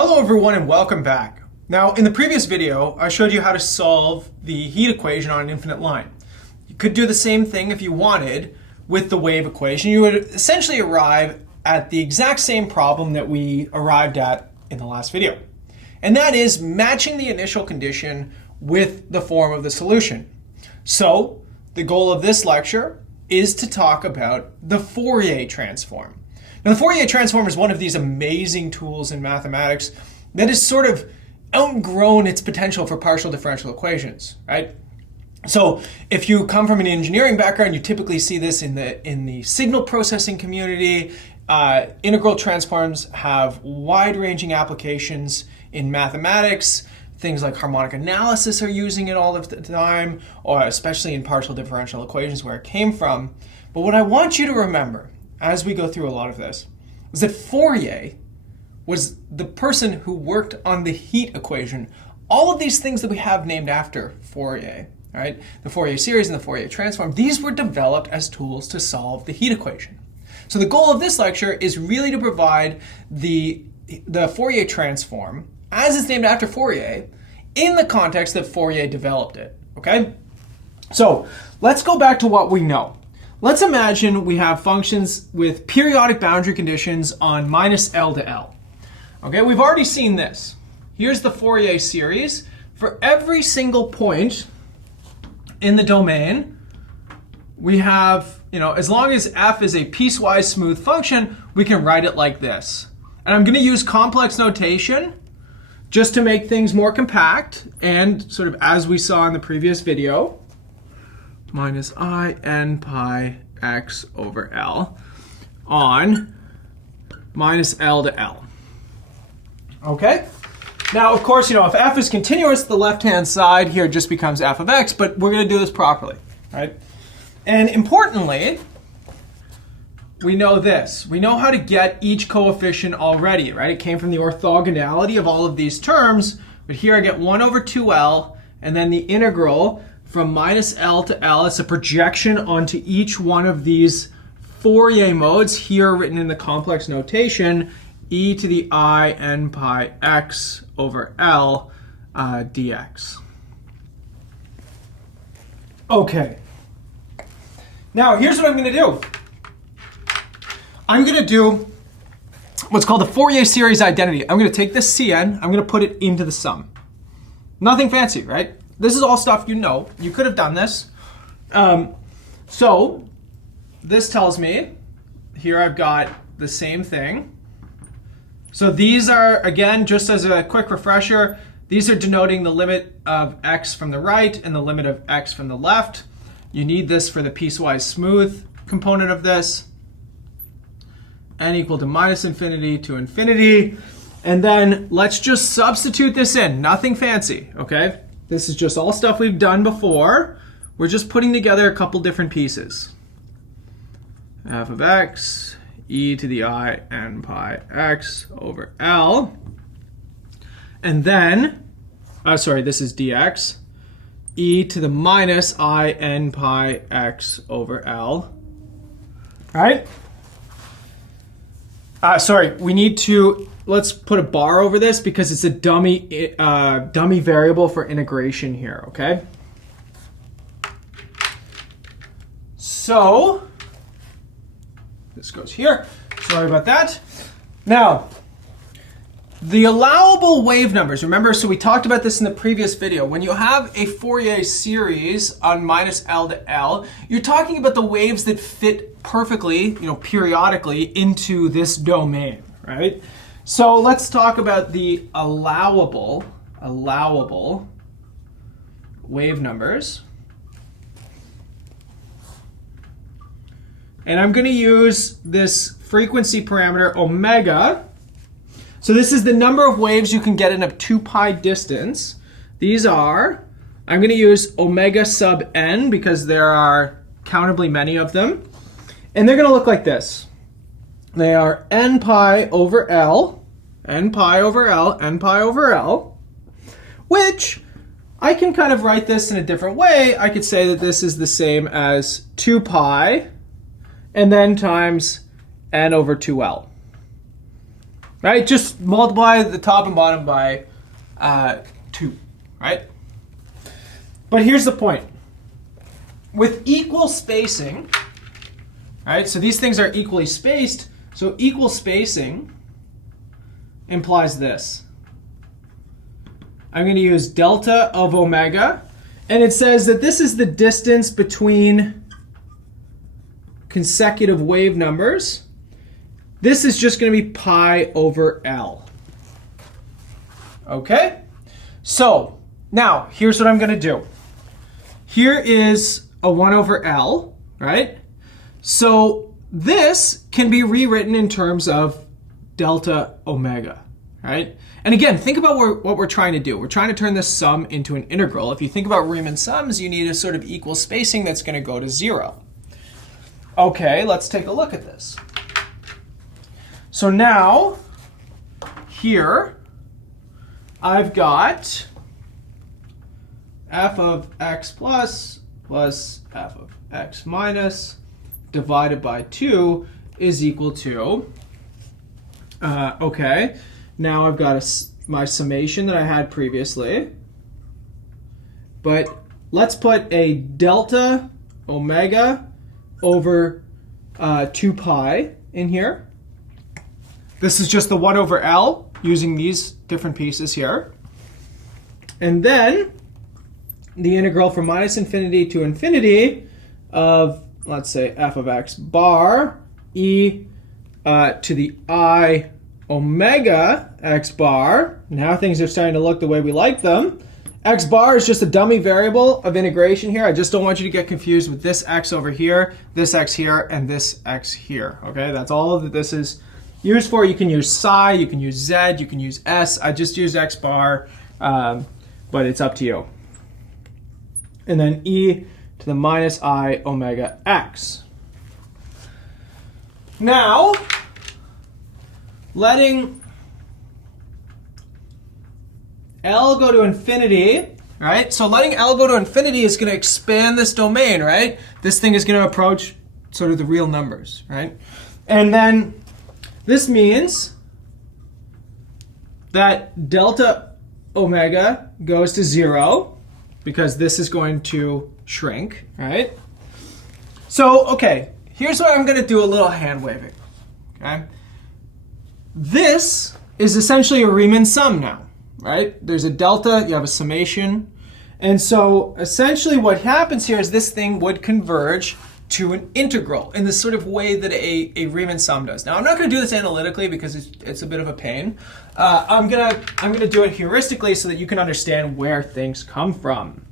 Hello everyone and welcome back. Now in the previous video I showed you how to solve the heat equation on an infinite line. You could do the same thing if you wanted with the wave equation. You would essentially arrive at the exact same problem that we arrived at in the last video. And that is matching the initial condition with the form of the solution. So the goal of this lecture is to talk about the Fourier transform. Now, the Fourier transform is one of these amazing tools in mathematics that has sort of outgrown its potential for partial differential equations, right? So if you come from an engineering background, you typically see this in the signal processing community. Integral transforms have wide-ranging applications in mathematics. Things like harmonic analysis are using it all of the time, or especially in partial differential equations where it came from. But what I want you to remember as we go through a lot of this is that Fourier was the person who worked on the heat equation. All of these things that we have named after Fourier, right? The Fourier series and the Fourier transform, these were developed as tools to solve the heat equation. So the goal of this lecture is really to provide the Fourier transform, as it's named after Fourier, in the context that Fourier developed it, okay? So let's go back to what we know. Let's imagine we have functions with periodic boundary conditions on minus L to L. Okay, we've already seen this. Here's the Fourier series. For every single point in the domain, we have, as long as f is a piecewise smooth function, we can write it like this. And I'm going to use complex notation just to make things more compact, and sort of as we saw in the previous video, minus I n pi x over L on minus L to L. Okay? Now, of course, if f is continuous, the left-hand side here just becomes f of x, but we're going to do this properly, right? And importantly, we know this. We know how to get each coefficient already, right? It came from the orthogonality of all of these terms, but here I get 1 over 2L, and then the integral from minus L to L. It's a projection onto each one of these Fourier modes, here written in the complex notation, e to the I n pi x over L dx. Okay. Now, here's what I'm going to do. I'm going to do what's called the Fourier series identity. I'm going to take this Cn, I'm going to put it into the sum. Nothing fancy, right? This is all stuff you know. You could have done this. So this tells me, here I've got the same thing. So these are, again, just as a quick refresher, these are denoting the limit of x from the right and the limit of x from the left. You need this for the piecewise smooth component of this. N equal to minus infinity to infinity. And then let's just substitute this in. Nothing fancy, okay? This is just all stuff we've done before. We're just putting together a couple different pieces. F of x, e to the I n pi x over L. And then, this is dx, e to the minus I n pi x over L. All right? We need to, let's put a bar over this because it's a dummy variable for integration here, okay? So, this goes here. Sorry about that. Now, the allowable wave numbers, remember, so we talked about this in the previous video. When you have a Fourier series on minus L to L, you're talking about the waves that fit perfectly, periodically into this domain, right? So let's talk about the allowable wave numbers. And I'm going to use this frequency parameter omega. So this is the number of waves you can get in a 2 pi distance. These are, I'm going to use omega sub n because there are countably many of them. And they're going to look like this. They are n pi over L, n pi over L, n pi over L, which I can kind of write this in a different way. I could say that this is the same as 2 pi and then times n over 2L. right? Just multiply the top and bottom by 2, right? But here's the point. With equal spacing, right? So these things are equally spaced. So equal spacing implies this. I'm going to use delta of omega. And it says that this is the distance between consecutive wave numbers. This is just going to be pi over L. Okay? So now here's what I'm going to do. Here is a 1 over L, right? So this can be rewritten in terms of delta omega, right? And again, think about what we're trying to do. We're trying to turn this sum into an integral. If you think about Riemann sums, you need a sort of equal spacing that's going to go to 0. Okay, let's take a look at this. So now, here, I've got f of x plus f of x minus divided by 2 is equal to, okay, now I've got my summation that I had previously, but let's put a delta omega over 2 pi in here. This is just the 1 over L using these different pieces here. And then the integral from minus infinity to infinity of, let's say, f of x bar e to the I omega x bar. Now things are starting to look the way we like them. X bar is just a dummy variable of integration here. I just don't want you to get confused with this x over here, this x here, and this x here. Okay, that's all that this is used for. You can use psi, you can use z, you can use s. I just use x bar, but it's up to you. And then e to the minus I omega x. Now, letting L go to infinity, right? So letting L go to infinity is going to expand this domain, right? This thing is going to approach sort of the real numbers, right? And then this means that delta omega goes to 0 because this is going to shrink, right? So, okay, here's what I'm going to do a little hand waving, okay? This is essentially a Riemann sum now, right? There's a delta, you have a summation. And so essentially what happens here is this thing would converge to an integral in the sort of way that a Riemann sum does. Now I'm not going to do this analytically because it's a bit of a pain. I'm gonna do it heuristically so that you can understand where things come from.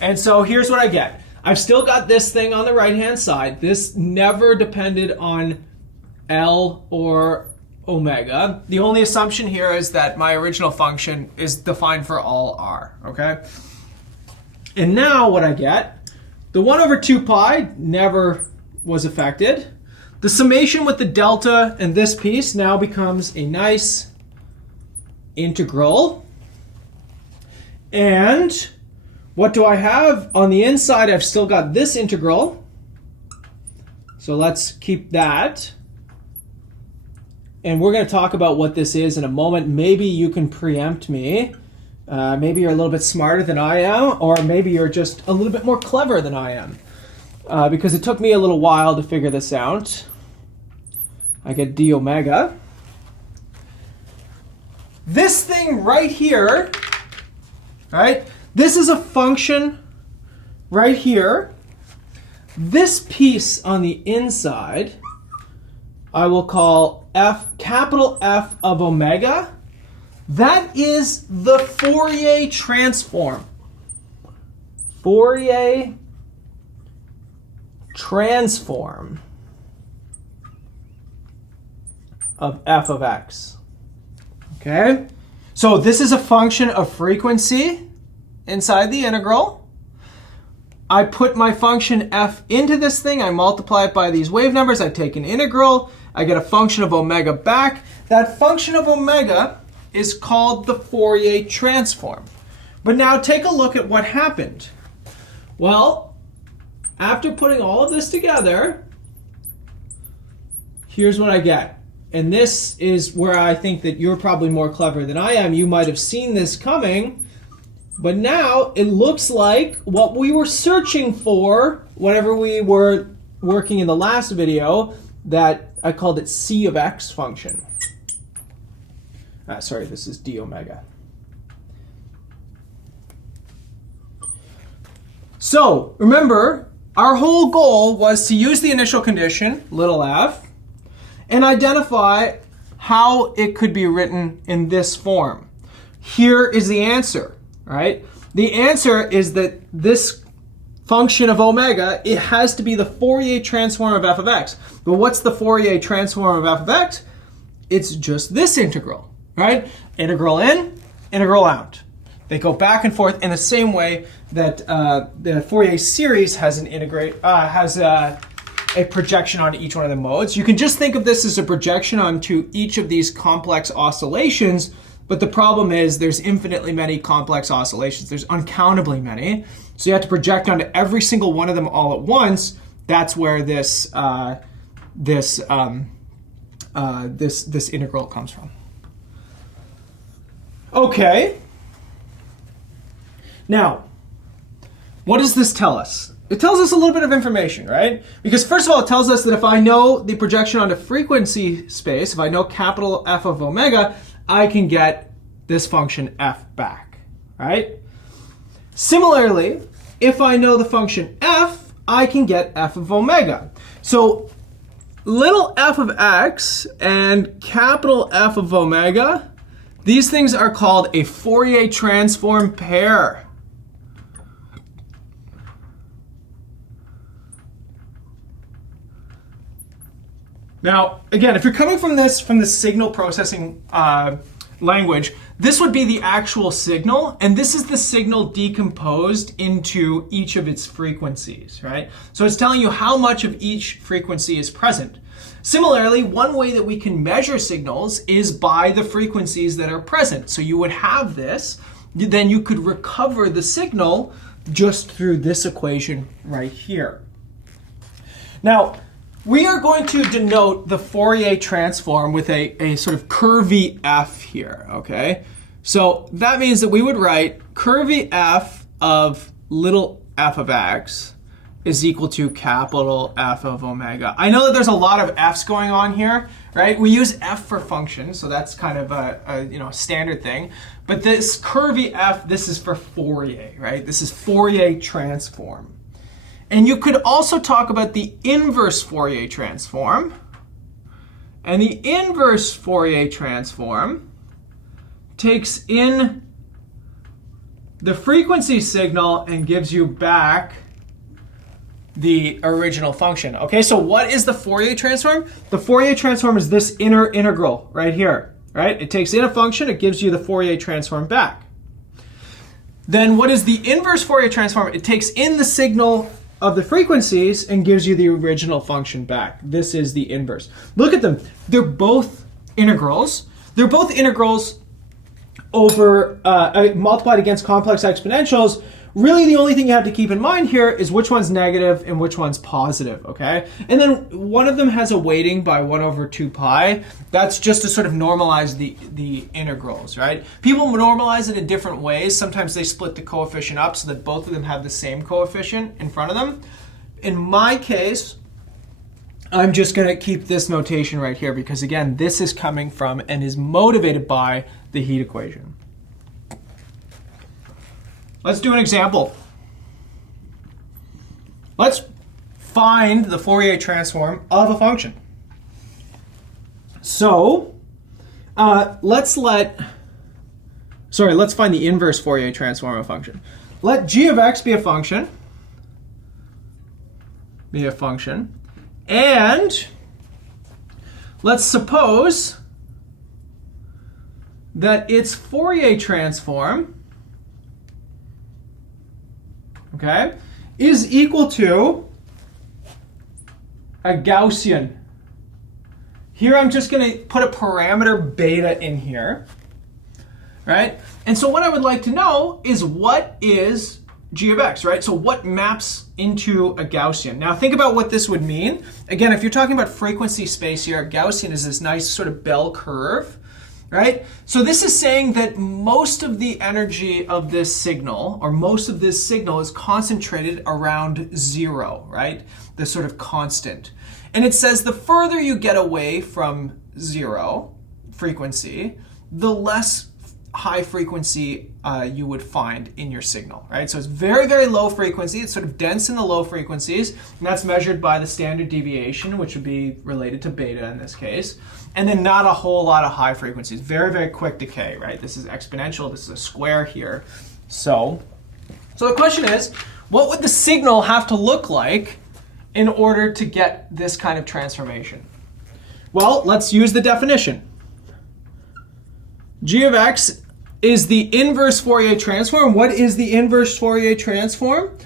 And so here's what I get. I've still got this thing on the right hand side. This never depended on L or omega. The only assumption here is that my original function is defined for all r, okay? And now what I get, the 1 over 2 pi never was affected. The summation with the delta and this piece now becomes a nice integral. And what do I have? On the inside, I've still got this integral. So let's keep that. And we're going to talk about what this is in a moment. Maybe you can preempt me. Maybe you're a little bit smarter than I am, or maybe you're just a little bit more clever than I am. Because it took me a little while to figure this out. I get d omega. This thing right here, right? This is a function right here. This piece on the inside, I will call f, capital F of omega. That is the Fourier transform. Fourier transform of f of x. Okay? So this is a function of frequency inside the integral. I put my function f into this thing. I multiply it by these wave numbers. I take an integral. I get a function of omega back. That function of omega is called the Fourier transform. But now take a look at what happened. Well, after putting all of this together, here's what I get. and this is where I think that you're probably more clever than I am. You might have seen this coming, but now it looks like what we were searching for whenever we were working in the last video, that I called it C of x function. Sorry, this is d omega. So remember, our whole goal was to use the initial condition, little f, and identify how it could be written in this form. Here is the answer, right? The answer is that this function of omega, it has to be the Fourier transform of f of x. But what's the Fourier transform of f of x? It's just this integral, right? Integral in, integral out. They go back and forth in the same way that the Fourier series has a projection onto each one of the modes. You can just think of this as a projection onto each of these complex oscillations, but the problem is there's infinitely many complex oscillations. There's uncountably many. So you have to project onto every single one of them all at once. That's where this integral comes from. Okay. Now, what does this tell us? It tells us a little bit of information, right? Because first of all, it tells us that if I know the projection onto frequency space, if I know capital F of omega, I can get this function f back, right? Similarly, if I know the function f, I can get f of omega. So little f of x and capital F of omega, these things are called a Fourier transform pair. Now, again, if you're coming from the signal processing language, this would be the actual signal, and this is the signal decomposed into each of its frequencies, right? So it's telling you how much of each frequency is present. Similarly, one way that we can measure signals is by the frequencies that are present. So you would have this, then you could recover the signal just through this equation right here. Now, we are going to denote the Fourier transform with a sort of curvy f here, okay? So that means that we would write curvy f of little f of x is equal to capital F of omega. I know that there's a lot of f's going on here, right? We use f for functions, so that's kind of a standard thing. But this curvy f, this is for Fourier, right? This is Fourier transform. And you could also talk about the inverse Fourier transform. And the inverse Fourier transform takes in the frequency signal and gives you back the original function. Okay, so what is the Fourier transform? The Fourier transform is this inner integral right here, right? It takes in a function, it gives you the Fourier transform back. Then what is the inverse Fourier transform? It takes in the signal of the frequencies and gives you the original function back. This is the inverse. Look at them. They're both integrals. They're both integrals over multiplied against complex exponentials. Really, the only thing you have to keep in mind here is which one's negative and which one's positive, okay? And then one of them has a weighting by 1 over 2 pi. That's just to sort of normalize the integrals, right? People normalize it in different ways. Sometimes they split the coefficient up so that both of them have the same coefficient in front of them. In my case, I'm just going to keep this notation right here because, again, this is coming from and is motivated by the heat equation. Let's do an example. Let's find the Fourier transform of a function. So let's find the inverse Fourier transform of a function. Let g of x be a function. And let's suppose that its Fourier transform, okay, is equal to a Gaussian. Here I'm just going to put a parameter beta in here, right? And so what I would like to know is what is g of x, right? So what maps into a Gaussian? Now think about what this would mean. Again, if you're talking about frequency space here, a Gaussian is this nice sort of bell curve, right? So this is saying that most of the energy of this signal, or most of this signal, is concentrated around 0, right? The sort of constant. And it says the further you get away from 0 frequency, the less high frequency you would find in your signal, right? So it's very, very low frequency. It's sort of dense in the low frequencies, and that's measured by the standard deviation, which would be related to beta in this case. And then not a whole lot of high frequencies. Very, very quick decay, right? This is exponential. This is a square here. So the question is, what would the signal have to look like in order to get this kind of transformation? Well, let's use the definition. G of x is the inverse Fourier transform. What is the inverse Fourier transform?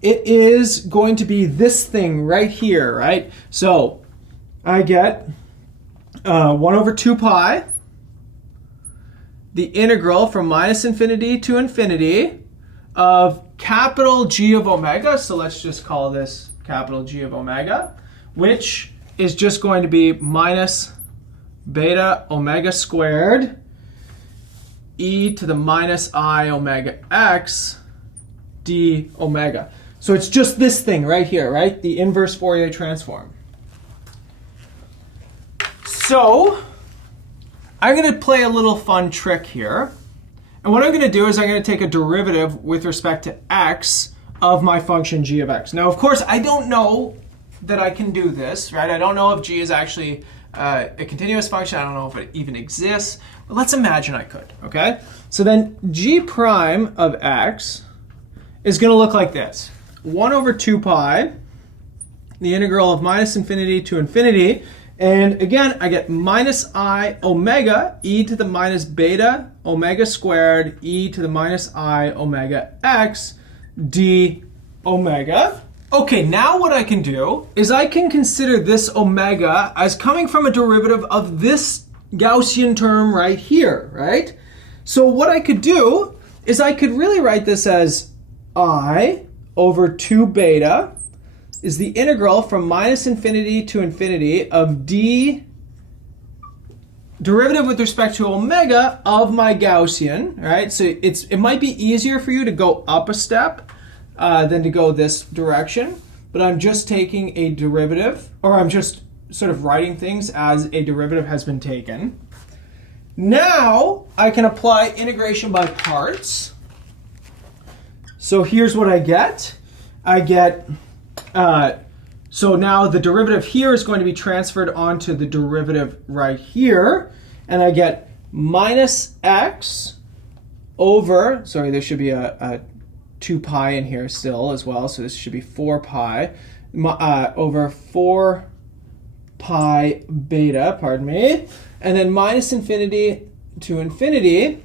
It is going to be this thing right here, right? So I get 1 over 2 pi, the integral from minus infinity to infinity of capital G of omega. So let's just call this capital G of omega, which is just going to be minus beta omega squared e to the minus I omega x d omega. So it's just this thing right here, right? The inverse Fourier transform. So I'm going to play a little fun trick here. And what I'm going to do is I'm going to take a derivative with respect to x of my function g of x. Now, of course, I don't know that I can do this, right? I don't know if g is actually a continuous function. I don't know if it even exists. But let's imagine I could, okay? So then g prime of x is going to look like this. 1 over 2 pi, the integral of minus infinity to infinity. And again, I get minus I omega e to the minus beta omega squared e to the minus I omega x d omega. Okay, now what I can do is I can consider this omega as coming from a derivative of this Gaussian term right here, right? So what I could do is I could really write this as I over 2 beta is the integral from minus infinity to infinity of d derivative with respect to omega of my Gaussian, right? So it might be easier for you to go up a step than to go this direction, but I'm just taking a derivative, or I'm just sort of writing things as a derivative has been taken. Now I can apply integration by parts. So here's what I get. I get, so now the derivative here is going to be transferred onto the derivative right here, and I get minus x over, sorry, there should be a 2 pi in here still as well, so this should be 4 pi over 4 pi beta, pardon me, and then minus infinity to infinity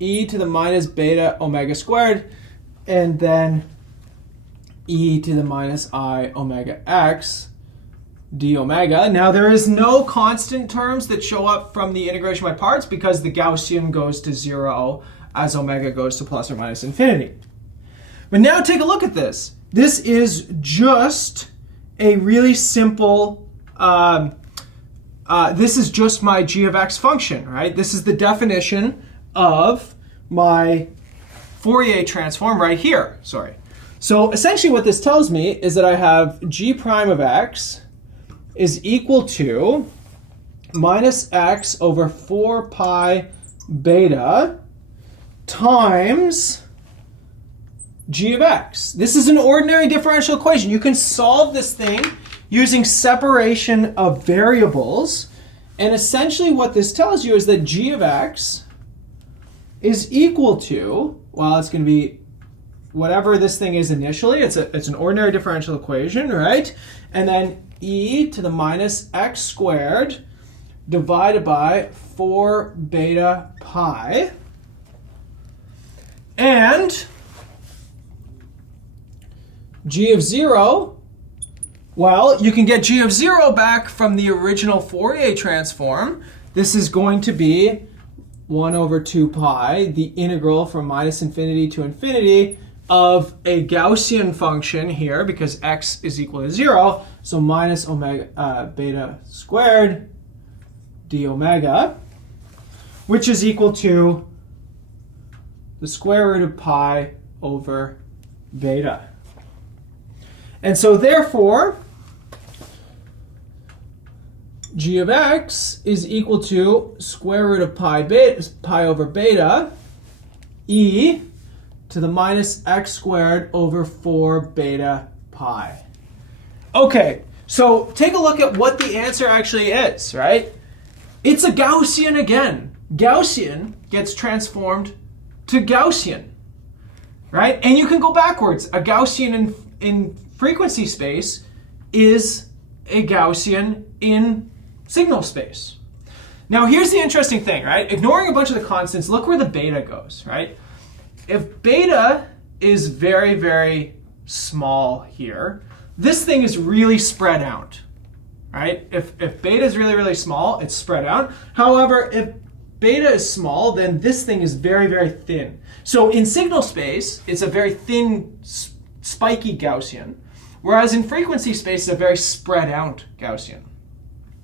e to the minus beta omega squared, and then e to the minus I omega x d omega. Now there is no constant terms that show up from the integration by parts because the Gaussian goes to 0 as omega goes to plus or minus infinity. But now take a look at this. This is just a really simple, this is just my g of x function, right? This is the definition of my Fourier transform right here, sorry. So essentially what this tells me is that I have g prime of x is equal to minus x over 4 pi beta times g of x. This is an ordinary differential equation. You can solve this thing using separation of variables. And essentially what this tells you is that g of x is equal to, well, it's going to be whatever this thing is initially. It's an ordinary differential equation, right? And then e to the minus x squared divided by 4 beta pi. And g of 0, well, you can get g of 0 back from the original Fourier transform. This is going to be 1 over 2 pi, the integral from minus infinity to infinity of a Gaussian function here, because x is equal to 0, so minus omega beta squared d omega, which is equal to the square root of pi over beta. And so therefore, g of x is equal to square root of pi over beta e to the minus x squared over 4 beta pi. Okay, so take a look at what the answer actually is, right? It's a Gaussian again. Gaussian gets transformed to Gaussian, right? And you can go backwards. A Gaussian in frequency space is a Gaussian in signal space. Now here's the interesting thing, right? Ignoring a bunch of the constants, look where the beta goes, right? If beta is very, very small here, this thing is really spread out, right? If beta is really, really small, it's spread out. However, if beta is small, then this thing is very, very thin. So in signal space, it's a very thin, spiky Gaussian, whereas in frequency space, it's a very spread out Gaussian.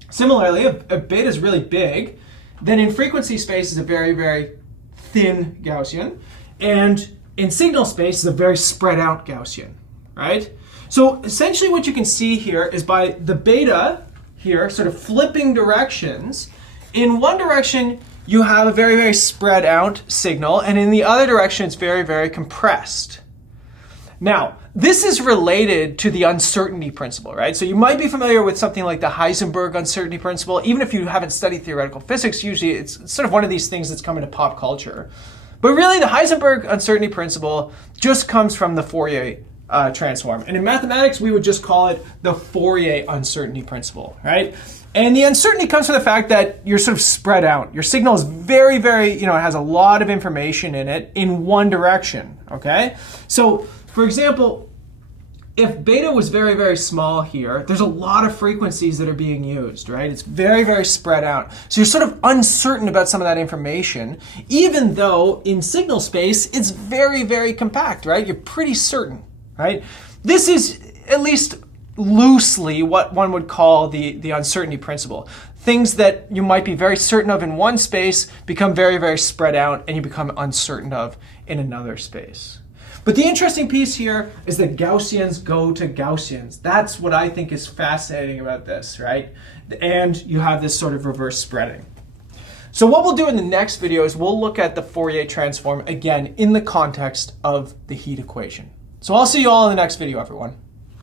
Similarly, if beta is really big, then in frequency space, it's a very, very thin Gaussian. And in signal space, it's a very spread out Gaussian, right? So essentially what you can see here is by the beta here sort of flipping directions, in one direction, you have a very, very spread out signal, and in the other direction, it's very, very compressed. Now, this is related to the uncertainty principle, right? So you might be familiar with something like the Heisenberg uncertainty principle. Even if you haven't studied theoretical physics, usually it's sort of one of these things that's come into pop culture. But really, the Heisenberg uncertainty principle just comes from the Fourier transform. And in mathematics, we would just call it the Fourier uncertainty principle, right? And the uncertainty comes from the fact that you're sort of spread out. Your signal is very, very, it has a lot of information in it in one direction, okay? So, for example, if beta was very, very small here, there's a lot of frequencies that are being used, right? It's very, very spread out. So you're sort of uncertain about some of that information, even though in signal space, it's very, very compact, right? You're pretty certain, right? This is at least loosely what one would call the uncertainty principle. Things that you might be very certain of in one space become very, very spread out, and you become uncertain of in another space. But the interesting piece here is that Gaussians go to Gaussians. That's what I think is fascinating about this, right? And you have this sort of reverse spreading. So what we'll do in the next video is we'll look at the Fourier transform again in the context of the heat equation. So I'll see you all in the next video, everyone.